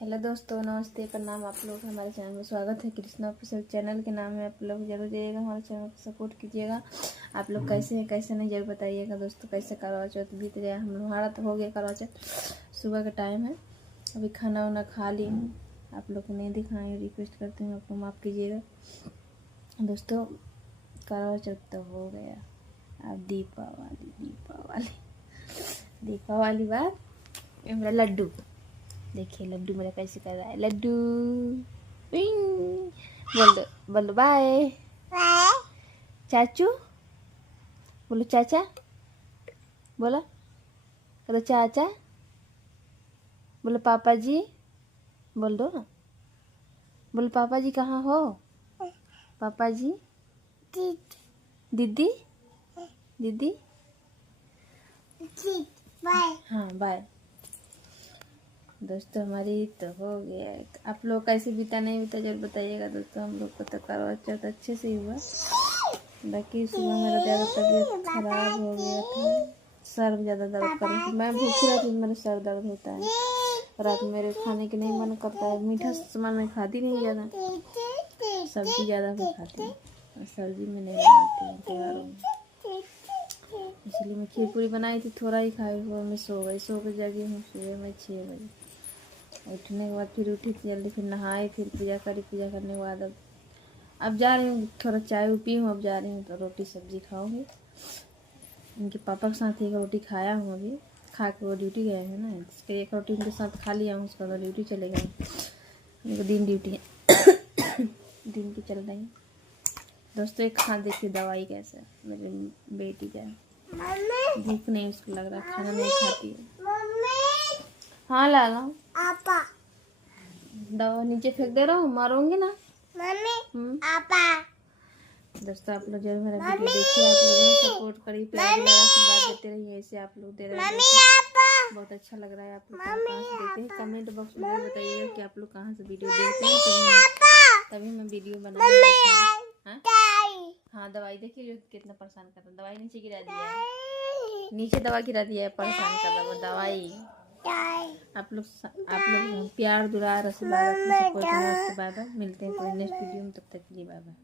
Hello दोस्तों, नमस्ते, प्रणाम। आप लोग हमारे चैनल में स्वागत है। कृष्णा ऑफिशियल चैनल के नाम है। आप लोग जरूर जाइएगा, हमारे चैनल को सपोर्ट कीजिएगा। आप लोग कैसे हैं कैसे नहीं जरूर बताइएगा दोस्तों। कैसे करवा चौथ बीत गया, हमारा तो हो गया करवा चौथ। सुबह का टाइम है, अभी खाना वाना खा ली हूँ। आप लोग को नहीं दिखाएँ, रिक्वेस्ट करती हूँ, आपको माफ़ कीजिएगा दोस्तों। करवा चौथ तो हो गया, अब दीपावली दीपावली दीपावली बाद ये मेरा लड्डू देखिए, लड्डू मेरा कैसे कर रहा है। लड्डू बोल दो बाय। चाचू बोलो, चाचा बोलो, करो चाचा बोलो, पापा जी बोल दो ना। बोलो पापा जी कहाँ हो। पापा जी, दीदी दीदी बाय। हाँ बाय दोस्तों। हमारी तो हो गया। आप लोग कैसे बीता नहीं बीता जरूर बताइएगा दोस्तों। हम लोग को तो करवा चौथ अच्छे से ही हुआ। बाकी सुबह मेरा ज़्यादा तबीयत खराब हो गया था, सर ज़्यादा दर्द कर रही थी। मैं भूखी रहती हूँ, मेरा सर दर्द होता है। रात में मेरे खाने के नहीं मन करता है। मीठा सामान मैं खाती नहीं ज़्यादा, सब्जी ज़्यादा मैं खाती हूँ और सब्जी में नहीं बनाती हूँ त्योहारों में। इसलिए मैं खीर पूरी बनाई थी, थोड़ा ही खाई हुआ मैं सो के जगी हूँ। सुबह में 6 बजे उठने के बाद फिर उठी जल्दी, फिर नहाई, फिर पूजा करी। पूजा करने के बाद अब जा रही हूँ, थोड़ा चाय पी हूँ। अब जा रही हूँ तो रोटी सब्जी खाऊंगी। उनके पापा के साथ एक रोटी खाया हूँ, अभी खा के वो ड्यूटी गए हैं ना, इसके एक रोटी उनके साथ खा लिया हूँ। उसके बाद ड्यूटी चले गए। उनको दिन ड्यूटी है दिन की चल रही है दोस्तों। एक खा देखिए दवाई कैसे मेरी बेटी का भूख नहीं उसको लग रहा, खाना नहीं खाती है। हाँ लाला, दवा नीचे फेंक दे रहा हूँ, मारूंगी ना दोस्तों। आप लोग जरूर मेरा वीडियो देखिए, आप लोगों ने सपोर्ट करी, प्यार दुलार आशीर्वाद देते रहिए। ऐसे आप लोग दे रहे हैं, बहुत अच्छा लग रहा है। आप लोग कहाँ से देखते हैं कमेंट बॉक्स में बताइएगा कि आप लोग कहाँ से वीडियो देखते हैं, तभी मैं वीडियो बनाऊंगी। हाँ दवाई देखिए कितना परेशान कर रहा है। दवाई नीचे गिरा दिया है, नीचे दवा गिरा दिया है, परेशान कर रहा है दवाई। आप लोग प्यार दुलार आशीर्वाद सपोर्ट। बाय बाय, मिलते हैं कोई नेक्स्ट वीडियो में, तब तक के लिए बाय बाय।